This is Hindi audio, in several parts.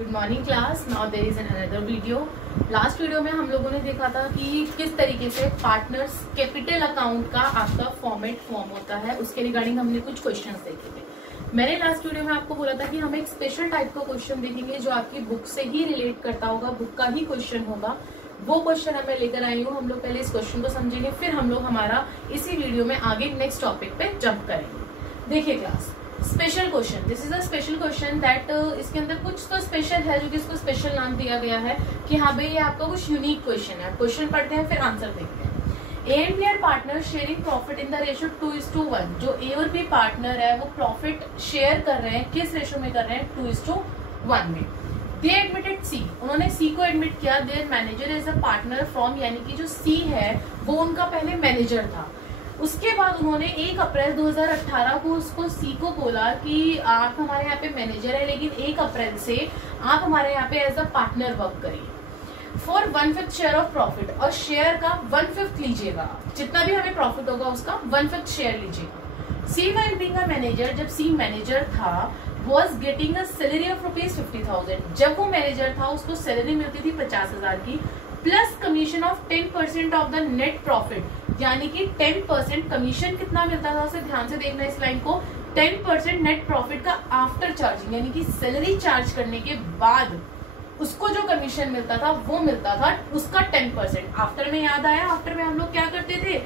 Good morning class. Now there is another video. Last video में हम लोगों ने देखा था कि किस तरीके से पार्टनर्स कैपिटल अकाउंट का आपका फॉर्मेट फॉर्म होता है, उसके रिगार्डिंग हमने कुछ क्वेश्चंस देखे थे। मैंने लास्ट वीडियो में आपको बोला था कि हम एक स्पेशल टाइप का क्वेश्चन देखेंगे जो आपकी बुक से ही रिलेट करता होगा, बुक का ही क्वेश्चन होगा। वो क्वेश्चन मैं लेकर आई हूँ। हम लोग पहले इस क्वेश्चन को समझेंगे, फिर हम लोग हमारा इसी वीडियो में आगे नेक्स्ट टॉपिक पे जंप करेंगे। देखिए class, special question, this is a special question that इसके अंदर कुछ तो स्पेशल है जो कि इसको स्पेशल नाम दिया गया है कि हाँ भाई ये आपका कुछ यूनिक क्वेश्चन है। क्वेश्चन पढ़ते हैं फिर आंसर देखते हैं। A and B are partner sharing profit in the ratio 2:1। जो ए और बी पार्टनर है वो प्रॉफिट शेयर कर रहे हैं, किस रेशियो में कर रहे हैं? 2:1 में। दे एडमिटेड सी, उन्होंने सी को एडमिट किया। There manager is a partner from, यानी कि जो सी है वो उनका पहले मैनेजर था। उसके बाद उन्होंने 1 अप्रैल 2018 को उसको सी को बोला कि आप हमारे यहाँ पे मैनेजर है, लेकिन 1 अप्रैल से आप हमारे यहाँ पे एज अ पार्टनर वर्क करिए फॉर 1/5 शेयर ऑफ प्रॉफिट। और शेयर का 1/5 लीजिएगा, जितना भी हमें प्रॉफिट होगा उसका 1/5 शेयर लीजिएगा। सी वाइल बीइंग अ मैनेजर, जब सी मैनेजर था, was getting a salary of ₹50,000। जब वो मैनेजर था उसको सैलरी मिलती थी 50,000 की, plus commission of 10% of the net profit, यानी कि 10% कमीशन कितना मिलता था उसे, ध्यान से देखना इस लाइन को। 10% नेट प्रॉफिट का आफ्टर चार्जिंग, यानी कि सैलरी चार्ज करने के बाद उसको जो कमीशन मिलता था वो मिलता था उसका 10%। आफ्टर में याद आया, आफ्टर में हम लोग क्या करते थे?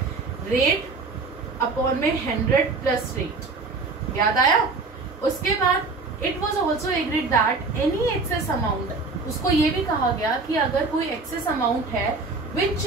रेट अपॉन में 100 प्लस रेट, याद आया। उसके बाद it was also agreed that any excess amount, उसको ये भी कहा गया कि अगर कोई एक्सेस अमाउंट है which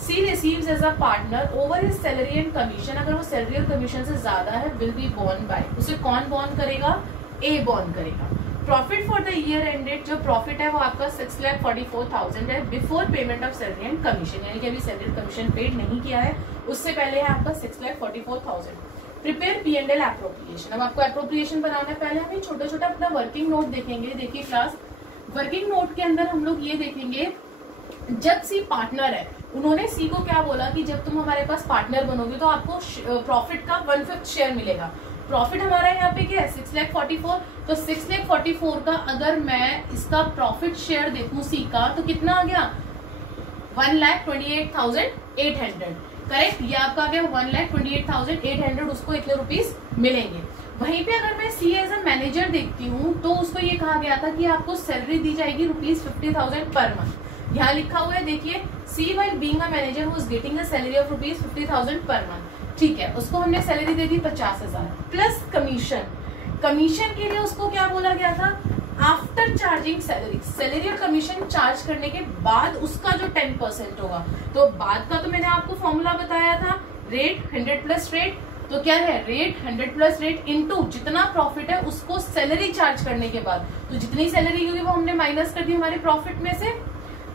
C receives as a partner over his salary and commission, अगर वो सैलरी और कमीशन से ज्यादा है, विल बी बोर्न बाय, उसे कौन बोर्न करेगा? ए बोर्न करेगा। Profit for the year ended, जो प्रॉफिट है वो आपका 6,44,000 है before payment of salary and commission, यानी कि अभी सैलरी कमीशन पेड नहीं किया है, उससे पहले है आपका 6,44,000। Prepare P&L appropriation. अब आपको एप्रोप्रिएशन बनाना है, पहले हम छोटा छोटा अपना वर्किंग नोट देखेंगे। देखिए क्लास, वर्किंग नोट के अंदर हम लोग ये देखेंगे, जब सी पार्टनर है, उन्होंने सी को क्या बोला कि जब तुम हमारे पास पार्टनर बनोगे तो आपको प्रॉफिट का 1/5 शेयर मिलेगा। प्रॉफिट हमारा यहाँ पे क्या है? 6,44,000। तो 6,44,000 का अगर मैं इसका प्रॉफिट शेयर देखूं सी का, तो कितना आ गया? 1,28,800। करेक्ट, ये आपका आ गया 1,28,800, उसको इतने रुपीज मिलेंगे। वहीं पे अगर मैं सी एज अ मैनेजर देखती हूँ तो उसको ये कहा गया था कि आपको सैलरी दी जाएगी ₹50,000 पर मंथ। यहाँ लिखा हुआ है, देखिए, C while being a manager who is getting a salary of ₹50,000 per month. ठीक है, उसको हमने सैलरी दे दी 50,000 प्लस कमीशन। कमीशन के लिए उसको क्या बोला गया था? आफ्टर चार्जिंग सैलरी, सैलरी और कमीशन चार्ज करने के बाद उसका जो 10% होगा। तो बाद का तो मैंने आपको फॉर्मूला बताया था, रेट 100 प्लस रेट, तो क्या है? रेट 100 प्लस रेट इनटू जितना प्रॉफिट है उसको सैलरी चार्ज करने के बाद, तो जितनी सैलरी होगी वो हमने माइनस कर दी हमारे प्रॉफिट में से।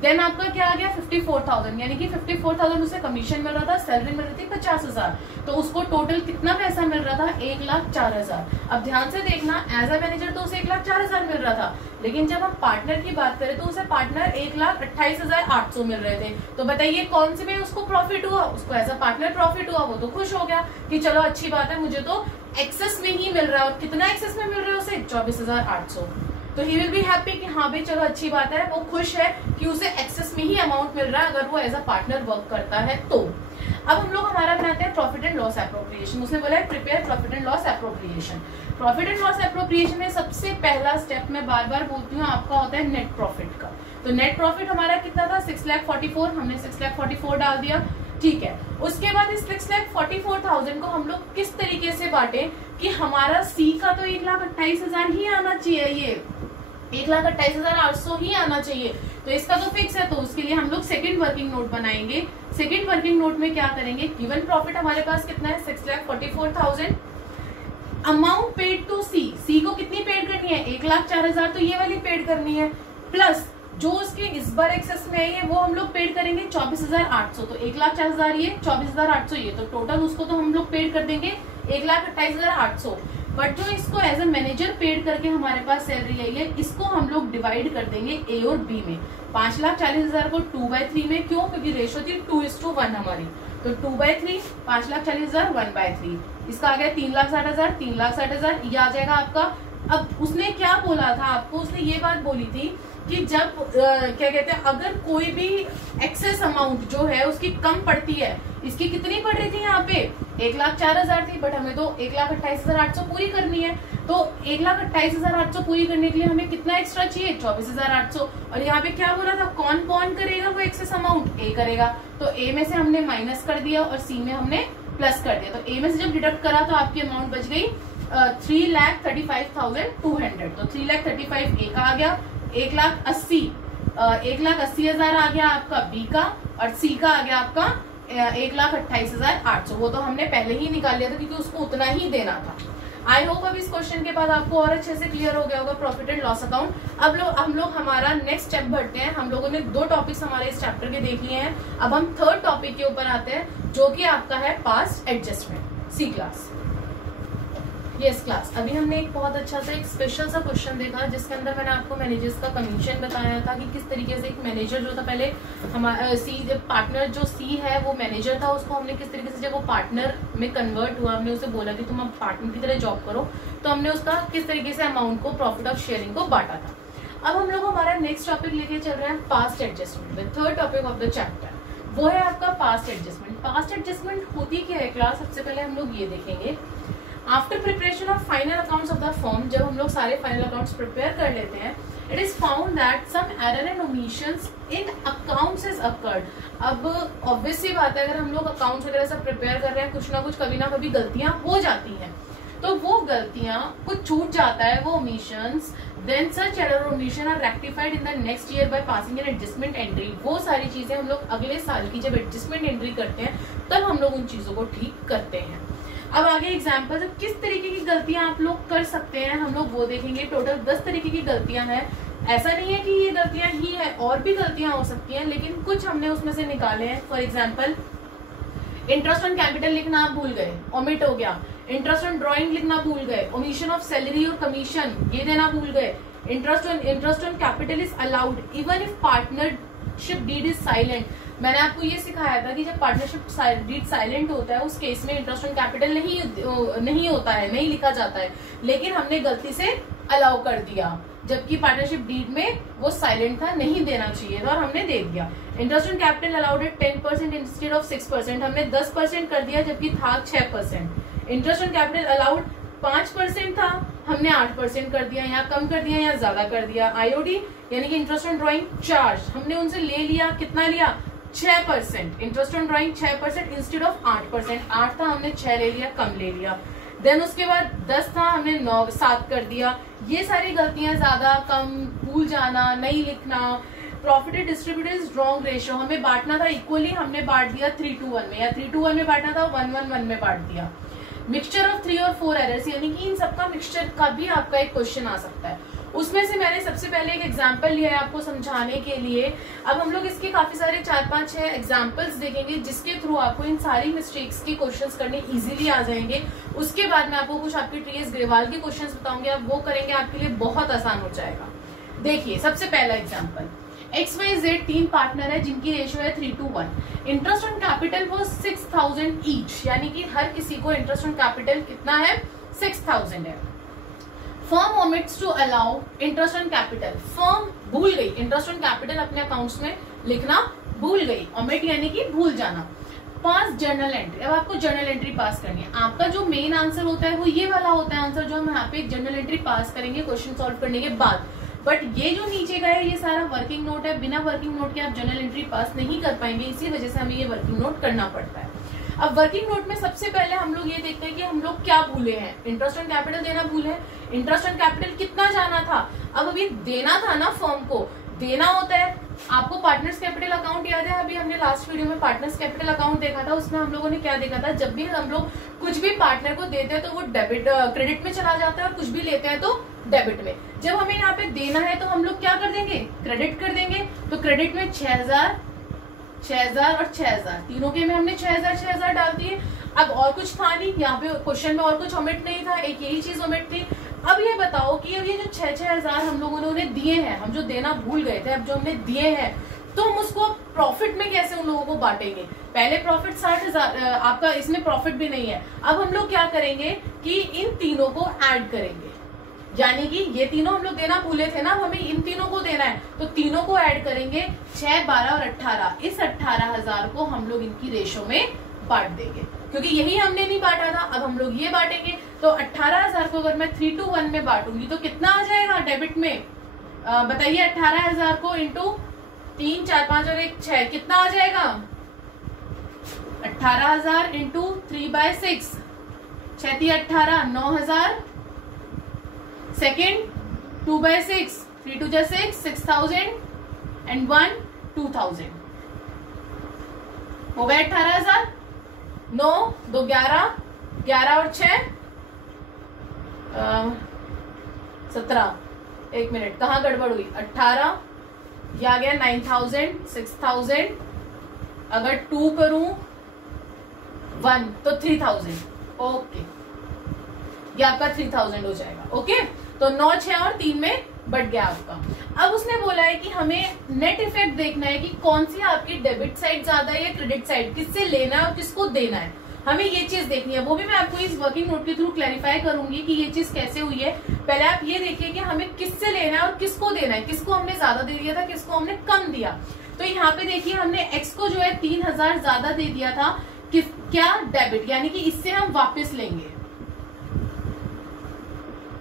देन आपका क्या आ गया? 54,000, यानी कि 54,000 उसे कमीशन मिल रहा था, सैलरी मिल रही थी 50,000, तो उसको टोटल कितना पैसा मिल रहा था? 1,04,000। अब ध्यान से देखना, एज अ मैनेजर तो उसे 1,04,000 मिल रहा था, लेकिन जब हम पार्टनर की बात करें तो उसे पार्टनर 1,28,800 मिल रहे थे। तो बताइए कौन से में उसको प्रॉफिट हुआ? उसको एज अ पार्टनर प्रॉफिट हुआ। वो तो खुश हो गया कि चलो अच्छी बात है, मुझे तो एक्सेस में ही मिल रहा है। और कितना एक्सेस में मिल रहा है उसे? 24,800। तो ही विल बी हैप्पी कि हाँ भाई चलो अच्छी बात है, वो खुश है कि उसे एक्सेस में ही अमाउंट मिल रहा है अगर वो एज अ पार्टनर वर्क करता है। तो अब हम लोग हमारा बनाते हैं प्रॉफिट एंड लॉस एप्रोप्रिएशन। उसने बोला है prepare profit and loss appropriation. Profit and loss appropriation में सबसे पहला स्टेप मैं बार बार बोलती हूँ आपका होता है नेट प्रॉफिट का। तो नेट प्रॉफिट हमारा कितना था? 6,44,000, हमने 6,44,000 डाल दिया। ठीक है, उसके बाद इस 6,44,000 को हम लोग किस तरीके से बांटे कि हमारा सी का तो 1,28,000 ही आना चाहिए, ये 1,28,800 ही आना चाहिए, तो इसका तो फिक्स है। तो उसके लिए हम लोग सेकंड वर्किंग नोट बनाएंगे। सेकंड वर्किंग नोट में क्या करेंगे? गिवन प्रॉफिट हमारे पास कितना है? 6,44,000। अमाउंट पेड टू सी, सी को कितनी पेड करनी है? 1,04,000, तो ये वाली पेड करनी है, प्लस जो उसके इस बार एक्सेस में आई है वो हम लोग पेड करेंगे 24,800। तो 1,04,000 ये, 24,800 ये, तो टोटल उसको तो हम लोग पेड कर देंगे 1,28,800। बट जो इसको एज ए मैनेजर पेड करके हमारे पास सैलरी आई है, इसको हम लोग डिवाइड कर देंगे ए और बी में। 5,40,000 को 2/3 में, क्यों? क्योंकि रेशो थी 2:1 हमारी, तो 2/3, 5,40,000 1/3, इसका आ गया 3,60,000, 3,60,000, ये आ जाएगा आपका अब उसने क्या बोला था आपको, उसने ये बात बोली थी कि जब क्या कहते हैं, अगर कोई भी एक्सेस अमाउंट जो है उसकी कम पड़ती है, इसकी कितनी पड़ रही थी यहाँ पे 1,04,000 थी, बट हमें तो 1,28,800 पूरी करनी है, तो 1,28,800 पूरी करने के लिए हमें कितना एक्स्ट्रा चाहिए 24,800। और यहाँ पे क्या बोला था, कौन कौन करेगा वो एक्सेस अमाउंट, ए करेगा, तो ए में से हमने माइनस कर दिया और सी में हमने प्लस कर दिया। तो ए में से जब डिडक्ट करा तो आपकी अमाउंट बच गई 3,35,200, तो 3,35,000 ए का आ गया, 1,80,000 आ गया आपका बी का, और सी का आ गया आपका 1,28,800। वो तो हमने पहले ही निकाल लिया था क्योंकि उसको उतना ही देना था। आई होप अब इस क्वेश्चन के बाद आपको और अच्छे से क्लियर हो गया होगा प्रॉफिट एंड लॉस अकाउंट। अब हम लोग हमारा नेक्स्ट स्टेप बढ़ते हैं। हम लोगों ने 2 टॉपिक्स हमारे इस चैप्टर के देख लिए हैं, अब हम 3rd टॉपिक के ऊपर आते हैं जो कि आपका है पास्ट एडजस्टमेंट, सी क्लास। यस क्लास, अभी हमने एक बहुत अच्छा सा एक स्पेशल सा क्वेश्चन देखा जिसके अंदर मैंने आपको मैनेजर्स का कमीशन बताया था कि किस तरीके से एक मैनेजर जो था, पहले हमारा सी जब पार्टनर जो सी है वो मैनेजर था, उसको हमने किस तरीके से जब वो पार्टनर में कन्वर्ट हुआ, हमने उसे बोला कि तुम अब पार्टनर की तरह जॉब करो, तो हमने उसका किस तरीके से अमाउंट को प्रॉफिट ऑफ शेयरिंग को बांटा था। अब हम लोग हमारा नेक्स्ट टॉपिक लेके चल रहे हैं past adjustment, the 3rd topic of the chapter, वो है आपका पास्ट एडजस्टमेंट। पास्ट एडजस्टमेंट होती क्या है क्लास, सबसे पहले हम लोग ये देखेंगे, after preparation of final accounts of the firm, जब हम लोग सारे फाइनल अकाउंट्स प्रिपेयर कर लेते हैं, it is found that some error and omissions in accounts is occurred. अब ऑब्वियस सी बात है, अगर हम लोग अकाउंट्स वगैरह सब प्रिपेयर कर रहे हैं, कुछ ना कुछ कभी ना कभी गलतियां हो जाती हैं, तो वो गलतियां कुछ छूट जाता है वो omissions, then such error omission are rectified in the next year by passing an adjustment entry. वो सारी चीजें हम लोग अगले साल की जब एडजस्टमेंट एंट्री करते हैं तब हम लोग उन चीजों को ठीक करते हैं। अब आगे एग्जाम्पल किस तरीके की गलतियां आप लोग कर सकते हैं हम लोग वो देखेंगे। टोटल 10 तरीके की गलतियां हैं, ऐसा नहीं है कि ये गलतियां ही है, और भी गलतियां हो सकती हैं, लेकिन कुछ हमने उसमें से निकाले हैं। For example interest on capital लिखना आप भूल गए, ओमिट हो गया। इंटरेस्ट ऑन ड्रॉइंग लिखना भूल गए, ओमिशन ऑफ सैलरी और कमीशन ये देना भूल गए। Interest on capital is allowed even if partnership deed is silent. मैंने आपको ये सिखाया था कि जब पार्टनरशिप डीड साइलेंट होता है उस केस में इंटरेस्ट ऑन कैपिटल नहीं होता है, नहीं लिखा जाता है, लेकिन हमने गलती से अलाउ कर दिया, जबकि पार्टनरशिप डीड में वो साइलेंट था, नहीं देना चाहिए था और हमने दे दिया। Interest on capital allowed at 10% instead of 6%, हमने 10% कर दिया जबकि था 6%। इंटरेस्ट ऑन कैपिटल अलाउड 5% था, हमने 8% कर दिया, या कम कर दिया या ज्यादा कर दिया। आईओडी यानी कि इंटरेस्ट ऑन ड्रॉइंग चार्ज हमने उनसे ले लिया, कितना लिया 6%। Interest on drawing 6% instead of 8%, 8 था हमने 6 ले लिया, कम ले लिया। देन उसके बाद 10 था हमने 7 कर दिया। ये सारी गलतियां, ज्यादा कम, भूल जाना, नहीं लिखना। प्रॉफिट डिस्ट्रीब्यूटेड रॉन्ग रेशियो, हमें बांटना था इक्वली, हमने बांट दिया 3:1 में, या 3:1 में बांटना था 1:1 में बांट दिया। मिक्सचर ऑफ 3 और 4 एरर्स, यानी कि इन सबका मिक्सचर का भी आपका एक क्वेश्चन आ सकता है। उसमें से मैंने सबसे पहले एक एग्जाम्पल लिया है आपको समझाने के लिए। अब हम लोग इसके काफी सारे 4-5-6 एग्जाम्पल्स देखेंगे जिसके थ्रू आपको इन सारी मिस्टेक्स के क्वेश्चंस करने इजीली आ जाएंगे। उसके बाद मैं आपको कुछ आपके टीएस ग्रेवाल के क्वेश्चंस बताऊंगी, आप वो करेंगे, आपके लिए बहुत आसान हो जाएगा। देखिए सबसे पहला एग्जाम्पल, XYZ 3 पार्टनर है जिनकी रेशियो है 3:1। इंटरेस्ट ऑन कैपिटल वो 6,000 ईच, यानी कि हर किसी को इंटरेस्ट ऑन कैपिटल कितना है 6,000 है। Firm omits to allow interest on capital, firm भूल गई इंटरेस्ट ऑन कैपिटल अपने अकाउंट्स में लिखना भूल गई, ओमिट यानी कि भूल जाना। पास जर्नल एंट्री, अब आपको जर्नल एंट्री पास करनी है। आपका जो मेन आंसर होता है वो ये वाला होता है आंसर, जो हम यहाँ पे एक जर्नल एंट्री पास करेंगे क्वेश्चन सॉल्व करने के बाद। बट ये जो नीचे का है ये सारा वर्किंग नोट है, बिना वर्किंग नोट के आप जर्नल एंट्री पास नहीं कर पाएंगे, इसी वजह से हमें ये वर्किंग नोट करना पड़ता है। अब वर्किंग नोट में सबसे पहले हम लोग ये देखते हैं कि हम लोग क्या भूले हैं। इंटरेस्ट ऑन कैपिटल देना भूले, इंटरेस्ट ऑन कैपिटल कितना जाना था, अब अभी देना था ना, फर्म को देना होता है। आपको पार्टनर्स कैपिटल अकाउंट याद है, अभी हमने लास्ट वीडियो में पार्टनर्स कैपिटल अकाउंट देखा था, उसमें हम लोगों ने क्या देखा था, जब भी हम लोग कुछ भी पार्टनर को देते हैं तो वो क्रेडिट में चला जाता है, और कुछ भी लेते हैं तो डेबिट में। जब हमें यहाँ पे देना है तो हम लोग क्या कर देंगे, क्रेडिट कर देंगे। तो क्रेडिट में 6,000 और 6,000 तीनों के में हमने 6,000 डाल दिए। अब और कुछ था नहीं, यहाँ पे क्वेश्चन में और कुछ ओमिट नहीं था, एक यही चीज ओमिट थी। अब ये बताओ कि अब ये जो 6,000 हम लोगों ने उन्हें दिए हैं, हम जो देना भूल गए थे, अब जो हमने दिए हैं तो हम उसको प्रॉफिट में कैसे उन लोगों को बांटेंगे। पहले प्रॉफिट 60,000 आपका, इसमें प्रॉफिट भी नहीं है। अब हम लोग क्या करेंगे कि इन तीनों को ऐड करेंगे। यानी कि ये तीनों हम लोग देना भूले थे ना, हमें इन तीनों को देना है, तो तीनों को ऐड करेंगे 6, 12 और 18। इस 18,000 को हम लोग इनकी रेशो में बांट देंगे, क्योंकि यही हमने नहीं बांटा था, अब हम लोग ये बांटेंगे। तो 18,000 को अगर मैं 3 to 1 में बांटूंगी तो कितना आ जाएगा डेबिट में? बताइए 18,000 को इंटू 3, 4, 5 और 1 6 कितना आ जाएगा? 18,000 इंटू 3/6, 6 18, 9,000। सेकेंड 2/6, 3 2 6, 6,000 एंड 1 2,000 हो गए 18,000। 9 2 11, 11 और 6 17। एक मिनट, कहाँ गड़बड़ हुई? 18 ये आ गया 9,000, 6,000, अगर 2 करूं 1 तो 3,000। ओके, ये आपका 3,000 हो जाएगा। ओके, तो 9, 6 और 3 में बढ़ गया आपका। अब उसने बोला है कि हमें नेट इफेक्ट देखना है कि कौन सी आपकी डेबिट साइड ज्यादा है या क्रेडिट साइड, किससे लेना है और किसको देना है, हमें ये चीज देखनी है। वो भी मैं आपको इस वर्किंग नोट के थ्रू क्लैरिफाई करूंगी कि ये चीज कैसे हुई है। पहले आप ये देखिए कि हमें किससे लेना है और किसको देना है, किसको हमने ज्यादा दे दिया था, किसको हमने कम दिया। तो यहाँ पे देखिए हमने एक्स को जो है 3,000 ज्यादा दे दिया था, क्या डेबिट, यानी कि इससे हम वापस लेंगे।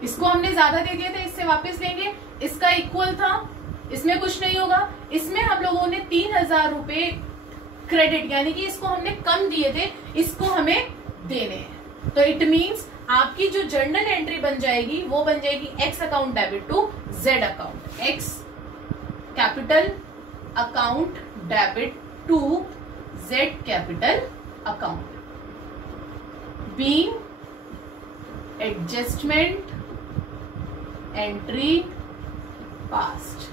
इसको हमने ज्यादा दे दिया था, इससे वापस लेंगे। इसका इक्वल था, इसमें कुछ नहीं होगा। इसमें हम लोगों ने 3,000 रुपए क्रेडिट, यानी कि इसको हमने कम दिए थे, इसको हमें देने हैं। तो इट मींस आपकी जो जर्नल एंट्री बन जाएगी वो बन जाएगी X account debit to Z account, X capital account debit to Z capital account, being adjustment entry passed.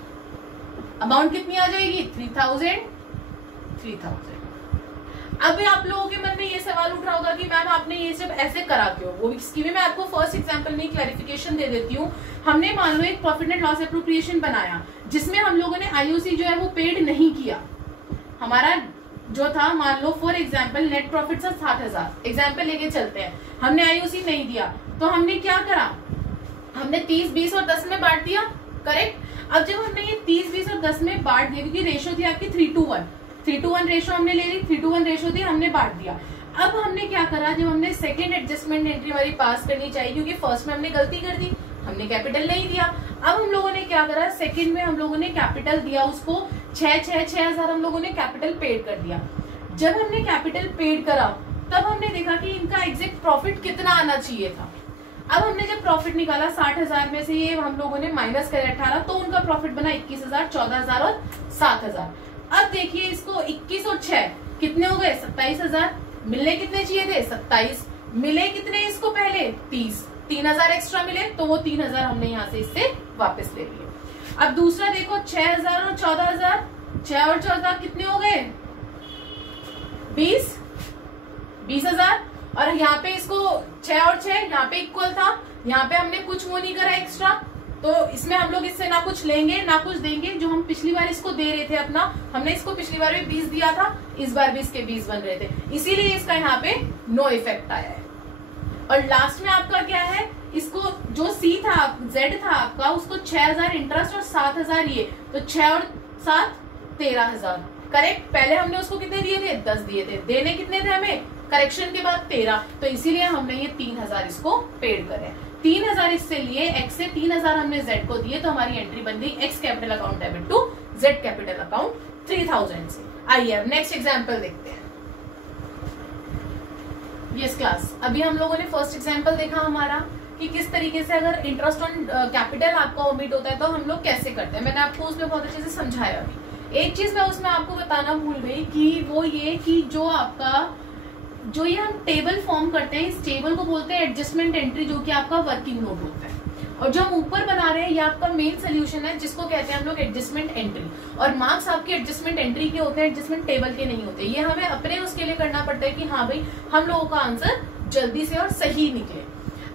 Amount कितनी आ जाएगी? 3,000। अब आप लोगों के मन में ये सवाल उठ रहा होगा कि मैम आपने ये सब ऐसे करा क्यों? वो इसकी भी मैं आपको फर्स्ट एग्जांपल में क्लैरिफिकेशन दे देती हूँ। हमने मान लो एक प्रॉफिट एंड लॉस एप्रोप्रिएशन बनाया जिसमें हम लोगों ने आईओसी जो है वो पेड नहीं किया। हमारा जो था, मान लो फॉर एग्जाम्पल नेट प्रॉफिट था 60,000, एग्जाम्पल लेके चलते हैं, हमने आईओसी नहीं दिया, तो हमने क्या करा? हमने 30, 20 और 10 में बांट दिया, करेक्ट। अब जब हमने ये 30, 20 और 10 में बांट दिया, क्योंकि रेशो थी आपकी 3 to 1, 3 to 1 रेशो हमने ले ली, 3 to 1 रेशो थी, हमने बांट दिया। अब हमने क्या करा, जब हमने सेकेंड एडजस्टमेंट एंट्री हमारी पास करनी चाहिए, क्योंकि फर्स्ट में हमने गलती कर दी, हमने कैपिटल नहीं दिया। अब हम लोगों ने क्या करा, सेकेंड में हम लोगों ने कैपिटल दिया, उसको 6,000 हम लोगों ने कैपिटल पेड कर दिया। जब हमने कैपिटल पेड करा तब हमने देखा कि इनका एग्जैक्ट प्रॉफिट कितना आना चाहिए था। अब हमने जब प्रॉफिट निकाला 60,000 में से ये हम लोगों ने माइनस करे 18, तो उनका प्रॉफिट बना 21,000, 14,000 और 7,000। अब देखिए इसको 21 और 6 कितने हो गए? 27,000। मिलने कितने चाहिए थे? 27। मिले कितने इसको पहले? 30। 3,000 एक्स्ट्रा मिले, तो वो 3,000 हमने यहाँ से इससे वापस ले लिए। अब दूसरा देखो 6,000 और 14,000, 6 और 14 कितने हो गए? 20,000। और यहाँ पे इसको 6 और 6 यहाँ पे इक्वल था, यहाँ पे हमने कुछ वो नहीं करा एक्स्ट्रा, तो इसमें हम लोग इससे ना कुछ लेंगे ना कुछ देंगे। जो हम पिछली बार इसको दे रहे थे अपना, हमने इसको पिछली बार भी 20 दिया था, इस बार भी इसके 20 बन रहे थे, इसीलिए इसका यहाँ पे नो इफेक्ट आया है। और लास्ट में आपका क्या है, इसको जो सी था, जेड था आपका, उसको 6,000 इंटरेस्ट और 7,000 ये, तो 6 और 7 13,000, करेक्ट। पहले हमने उसको कितने दिए थे? 10 दिए थे, देने कितने थे हमें करेक्शन के बाद? 13, तो इसीलिए हमने ये 3,000 इसको पेड करे। 3,000 इससे लिए, एक्स से 3,000 हमने जेड को दिए, तो हमारी एंट्री बन गई X capital account debit to Z capital account 3,000 से। आइए अब नेक्स्ट एग्जांपल देखते हैं। यस क्लास, अभी हम लोगों ने फर्स्ट एग्जांपल देखा हमारा कि किस तरीके से अगर इंटरेस्ट ऑन कैपिटल आपका ओमिट होता है तो हम लोग कैसे करते हैं। मैंने आपको उसमें बहुत अच्छे से समझाया। अभी एक चीज मैं उसमें आपको बताना भूल गई कि वो ये कि जो आपका जो ये हम टेबल फॉर्म करते हैं, इस टेबल को बोलते हैं एडजस्टमेंट एंट्री, जो कि आपका वर्किंग नोट होता है। और जो हम ऊपर बना रहे हैं ये आपका मेन सोल्यूशन है, जिसको कहते हैं हम लोग एडजस्टमेंट एंट्री। और मार्क्स आपके एडजस्टमेंट एंट्री के होते हैं, एडजस्टमेंट टेबल के नहीं होते। ये हमें अपने उसके लिए करना पड़ता है कि हाँ भाई हम लोगों का आंसर जल्दी से और सही निकले।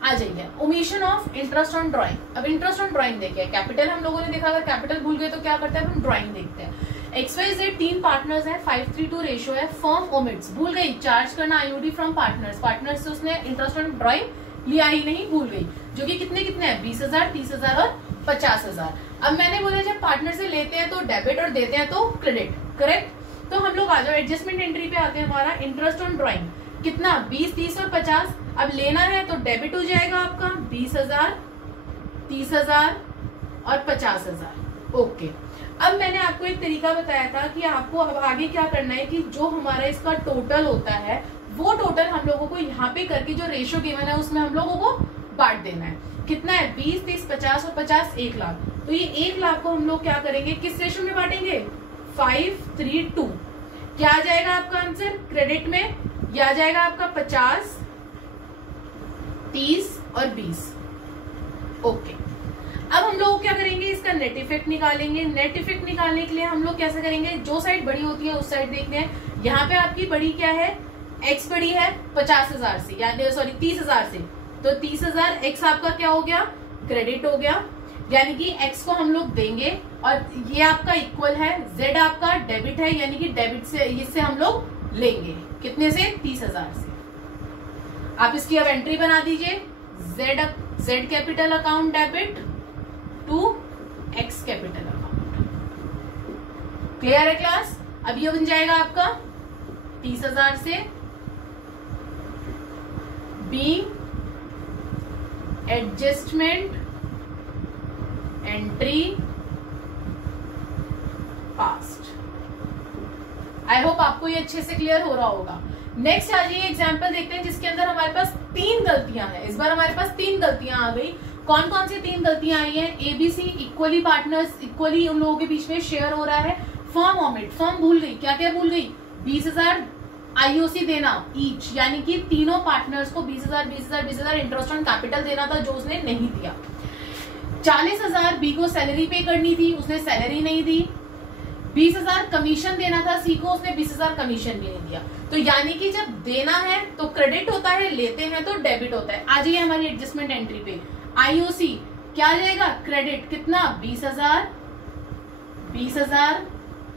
आ जाइए, omission of interest on drawing. अब इंटरेस्ट ऑन ड्राइंग देखिए, कैपिटल हम लोगों ने देखा, अगर कैपिटल भूल गए तो क्या करते हैं, हम ड्राइंग देखते हैं। XYZ 3 पार्टनर्स है, 5:3 रेशियो है, फर्म ओमिट्स, भूल गई चार्ज करना IOD फ्रॉम पार्टनर्स, पार्टनर्स से उसने इंटरेस्ट ऑन ड्राइंग लिया ही नहीं, भूल गई, जो कि कितने कितने हैं 20,000, 30,000 और 50,000। अब मैंने बोला जब पार्टनर से लेते हैं तो डेबिट और देते हैं तो क्रेडिट, करेक्ट। तो हम लोग आ जाओ एडजस्टमेंट एंट्री पे आते हैं। हमारा इंटरेस्ट ऑन ड्रॉइंग कितना 20, 30 और 50। अब लेना है तो डेबिट हो जाएगा आपका 20,000, 30,000 और 50,000। ओके, अब मैंने आपको एक तरीका बताया था कि आपको अब आगे क्या करना है कि जो हमारा इसका टोटल होता है वो टोटल हम लोगों को यहाँ पे करके जो रेशियो गिवन है उसमें हम लोगों को बांट देना है। कितना है 20, 30, 50 और 50 1 लाख। तो ये 1 लाख को हम लोग क्या करेंगे, किस रेशियो में बांटेंगे 5:3:2। क्या आ जाएगा आपका आंसर क्रेडिट में, यह आ जाएगा आपका 50, 30 और 20। ओके, अब हम लोग क्या करेंगे, इसका नेट इफेक्ट निकालेंगे। नेट इफेक्ट निकालने के लिए हम लोग कैसे करेंगे, जो साइड बड़ी होती है उस साइड देखते हैं। यहाँ पे आपकी बड़ी क्या है, एक्स बड़ी है 50,000 से, यानी सॉरी 30,000 से, तो 30,000 एक्स आपका क्या हो गया, क्रेडिट हो गया, यानी कि एक्स को हम लोग देंगे और ये आपका इक्वल है, जेड आपका डेबिट है, यानी कि डेबिट से इससे हम लोग लेंगे कितने से 30,000 से। आप इसकी अब एंट्री बना दीजिए, Z capital account debit to X capital account. Clear है क्लास। अब ये बन जाएगा आपका 30,000 से being adjustment entry passed. I hope आपको ये अच्छे से क्लियर हो रहा होगा। नेक्स्ट आ जाइए एग्जाम्पल देखते हैं जिसके अंदर हमारे पास 3 गलतियां हैं। इस बार हमारे पास 3 गलतियां आ गई। कौन कौन सी 3 गलतियां आई हैं, एबीसी इक्वली पार्टनर्स, इक्वली उन लोगों के बीच में शेयर हो रहा है। फर्म ओमिट, फर्म भूल गई, क्या क्या भूल गई, 20,000 आईओसी देना ईच, यानी कि तीनों पार्टनर्स को 20,000 20,000 20,000 इंटरेस्ट ऑन कैपिटल देना था जो उसने नहीं दिया। 40,000 बी को सैलरी पे करनी थी, उसने सैलरी नहीं दी। 20,000 कमीशन देना था सी को, उसने 20,000 कमीशन भी नहीं दिया। तो यानी कि जब देना है तो क्रेडिट होता है, लेते हैं तो डेबिट होता है। आ जाइए हमारी एडजस्टमेंट एंट्री पे, आईओसी क्या आ जाएगा, क्रेडिट कितना 20,000 20,000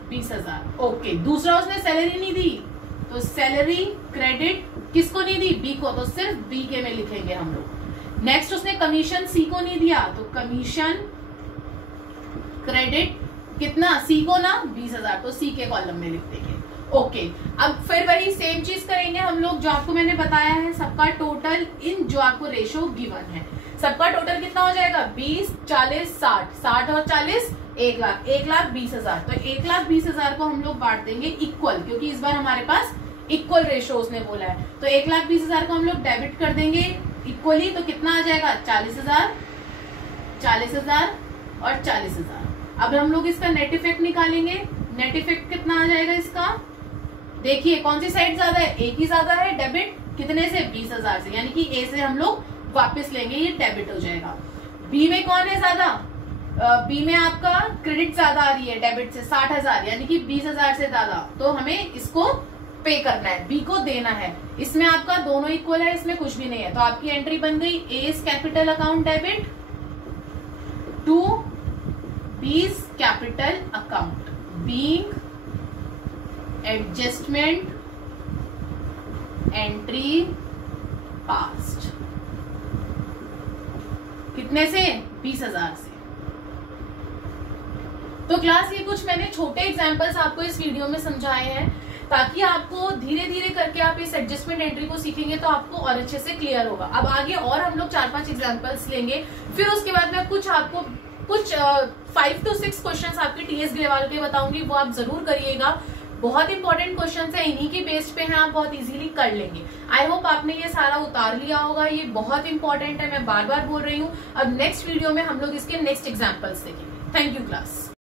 20,000। ओके, दूसरा उसने सैलरी नहीं दी तो सैलरी क्रेडिट किसको नहीं दी, बी को, तो सिर्फ बी के में लिखेंगे हम लोग। नेक्स्ट उसने कमीशन सी को नहीं दिया तो कमीशन क्रेडिट कितना, सी को ना 20,000, तो सी के कॉलम में लिख देंगे। ओके, अब फिर वही सेम चीज करेंगे हम लोग जो आपको मैंने बताया है, सबका टोटल इन जो आपको रेशो गिवन है, सबका टोटल कितना हो जाएगा 20, 40, 60, 60 और 40 1 लाख, 1,20,000। तो 1,20,000 को हम लोग बांट देंगे इक्वल, क्योंकि इस बार हमारे पास इक्वल रेशो उसने बोला है। तो 1,20,000 को हम लोग डेबिट कर देंगे इक्वली, तो कितना आ जाएगा 40,000 40,000 और 40,000। अब हम लोग इसका नेट इफेक्ट निकालेंगे। नेट इफेक्ट कितना आ जाएगा इसका, देखिए कौन सी साइड ज्यादा है, एक ही ज्यादा है, डेबिट कितने से 20,000 से, यानी कि ए से हम लोग वापस लेंगे, ये डेबिट हो जाएगा। बी में कौन है ज्यादा, बी में आपका क्रेडिट ज्यादा आ रही है डेबिट से 60,000, यानी कि 20,000 से ज्यादा, तो हमें इसको पे करना है, बी को देना है। इसमें आपका दोनों इक्वल है, इसमें कुछ भी नहीं है, तो आपकी एंट्री बन गई S capital account debit to बीस capital account being adjustment entry passed. कितने से 20,000 से। तो क्लास ये कुछ मैंने छोटे एग्जांपल्स आपको इस वीडियो में समझाए हैं ताकि आपको धीरे धीरे करके आप इस एडजस्टमेंट एंट्री को सीखेंगे तो आपको और अच्छे से क्लियर होगा। अब आगे और हम लोग 4-5 एग्जांपल्स लेंगे, फिर उसके बाद में कुछ आपको 5 to 6 क्वेश्चंस आपके टीएस ग्रेवाल के बताऊंगी, वो आप जरूर करिएगा। बहुत इंपॉर्टेंट क्वेश्चंस है, इन्हीं के बेस पे हैं, आप बहुत इजीली कर लेंगे। आई होप आपने ये सारा उतार लिया होगा, ये बहुत इंपॉर्टेंट है, मैं बार बार बोल रही हूँ। अब नेक्स्ट वीडियो में हम लोग इसके नेक्स्ट एग्जाम्पल्स देखेंगे। Thank you class.